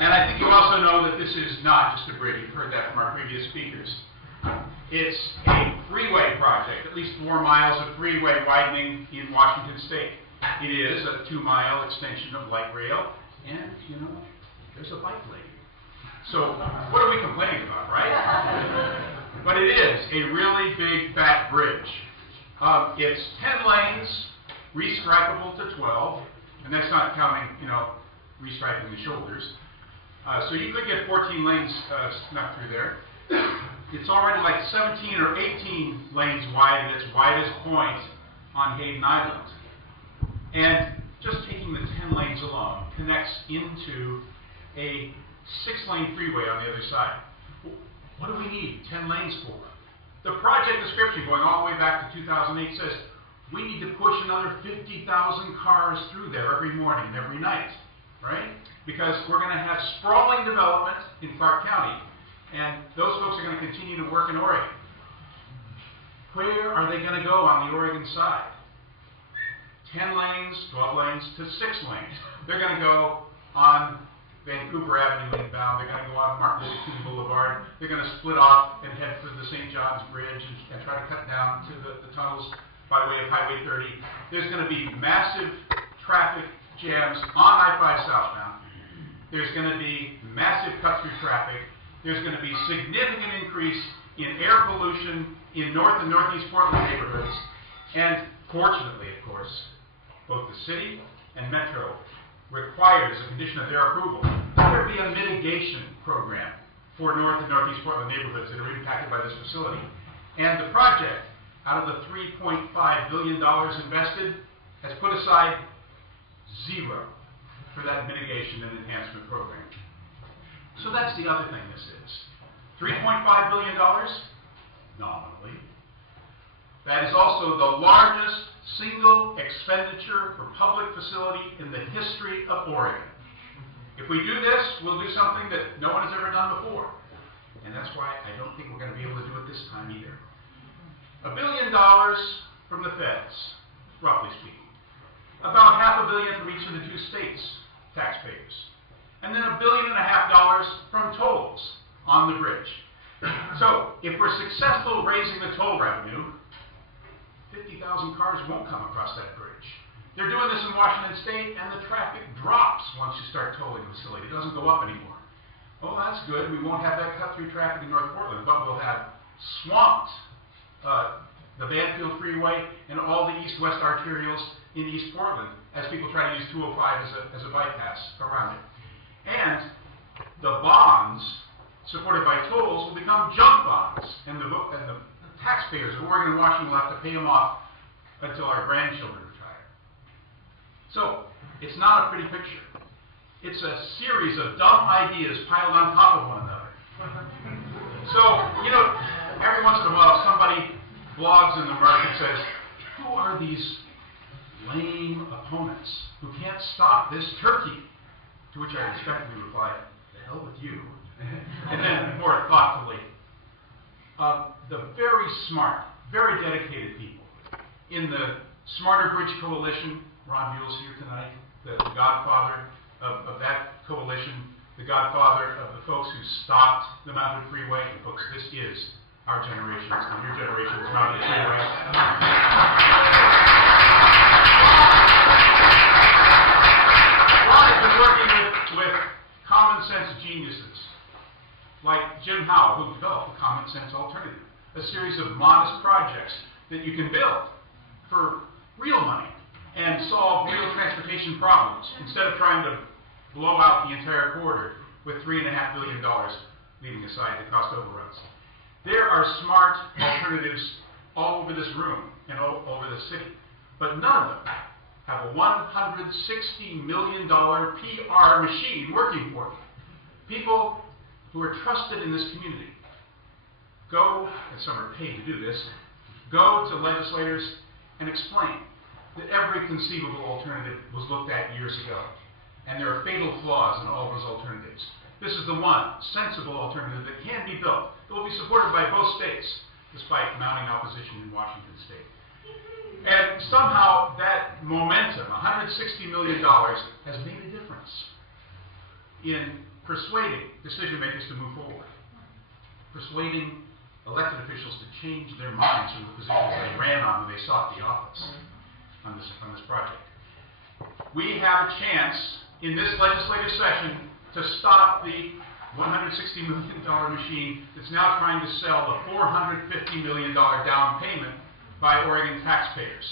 And I think you also know that this is not just a bridge. You've heard that from our previous speakers. It's a freeway project, at least 4 miles of freeway widening in Washington State. It is a 2-mile extension of light rail, and, you know, there's a bike lane. So what are we complaining about, right? But it is a really big, fat bridge. It's 10 lanes, restripable to 12, and that's not counting, you know, restriping the shoulders. So you could get 14 lanes snuck through there. It's already like 17 or 18 lanes wide at its widest point on Hayden Island. And just taking the 10 lanes alone connects into a 6-lane freeway on the other side. What do we need 10 lanes for? The project description going all the way back to 2008 says we need to push another 50,000 cars through there every morning and every night, right? Because we're going to have sprawling development in Clark County, and those folks are going to continue to work in Oregon. Where are they going to go on the Oregon side? 10 lanes, 12 lanes to 6 lanes. They're going to go on Vancouver Avenue inbound. They're going to go on Martin Luther King Boulevard. They're going to split off and head for the St. John's Bridge and try to cut down to the tunnels by way of Highway 30. There's going to be massive traffic jams on I-5 southbound. There's going to be massive cut-through traffic. There's going to be significant increase in air pollution in North and Northeast Portland neighborhoods. And fortunately, of course, both the city and Metro required as a condition of their approval that there be a mitigation program for North and Northeast Portland neighborhoods that are impacted by this facility. And the project, out of the $3.5 billion invested, has put aside 0 for that mitigation and enhancement program. So that's the other thing this is. $3.5 billion, nominally. That is also the largest single expenditure for public facility in the history of Oregon. If we do this, we'll do something that no one has ever done before. And that's why I don't think we're going to be able to do it this time either. $1 billion from the feds, roughly speaking. About $500 million from each of the 2 states' taxpayers. And then $1.5 billion from tolls on the bridge. So if we're successful raising the toll revenue, 50,000 cars won't come across that bridge. They're doing this in Washington State, and the traffic drops once you start tolling the facility. It doesn't go up anymore. Oh, that's good. We won't have that cut-through traffic in North Portland, but we'll have swamped the Banfield Freeway and all the east-west arterials in East Portland as people try to use 205 as a bypass around it. And the bonds supported by tolls will become junk bonds, and the taxpayers of Oregon and Washington will have to pay them off until our grandchildren retire. So, it's not a pretty picture. It's a series of dumb ideas piled on top of one another. So, you know, every once in a while somebody blogs in the market and says, who are these lame opponents who can't stop this turkey? To which I respectfully reply, the hell with you. And then more thoughtfully, the very smart, very dedicated people in the Smarter Bridge Coalition. Ron Buell's here tonight, the godfather of that coalition, the godfather of the folks who stopped the Mountain Freeway. And folks, this is our generation, it's not your generation, it's Mountain Freeway. Ron has been working with common sense geniuses like Jim Howe, who developed the Common Sense Alternative, a series of modest projects that you can build for real money and solve real transportation problems instead of trying to blow out the entire corridor with $3.5 billion, leaving aside the cost overruns. There are smart alternatives all over this room and all over the city, but none of them have a $160 million PR machine working for them. People who are trusted in this community go, and some are paid to do this, go to legislators and explain that every conceivable alternative was looked at years ago, and there are fatal flaws in all those alternatives. This is the one sensible alternative that can be built, that will be supported by both states, despite mounting opposition in Washington State. And somehow that momentum, $160 million, has made a difference in persuading decision makers to move forward, persuading elected officials to change their minds from the positions they ran on when they sought the office on this project. We have a chance in this legislative session to stop the $160 million machine that's now trying to sell the $450 million down payment by Oregon taxpayers.